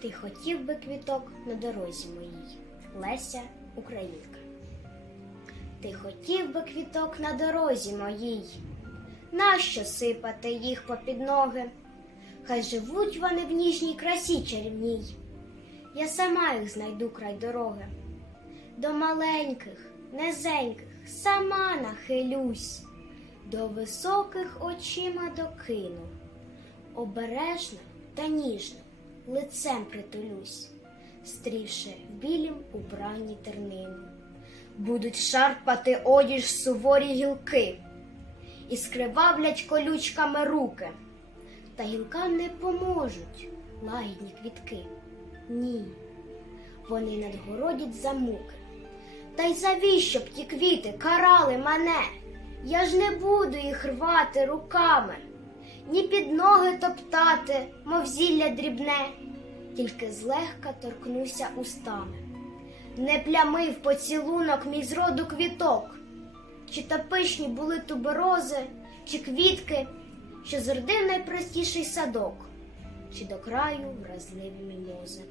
Ти хотів би квіток на дорозі моїй, Леся Українка. Ти хотів би квіток на дорозі моїй, нащо сипати їх попід ноги? Хай живуть вони в ніжній красі чарівній. Я сама їх знайду край дороги. До маленьких, низеньких сама нахилюсь, до високих очима докину, обережно та ніжно лицем притулюсь, стрівши в білім убранні тернину. Будуть шарпати одіж суворі гілки і скривавлять колючками руки. Та гілкам не поможуть лагідні квітки. Ні, вони надгородять за муки. Та й завіщо б ті квіти карали мене? Я ж не буду їх рвати руками, ні під ноги топтати, мов зілля дрібне, тільки злегка торкнуся устами. Не плямив поцілунок мій зроду квіток, чи та пишні були туберози, чи квітки, що зродив найпростіший садок, чи до краю вразливі мімози.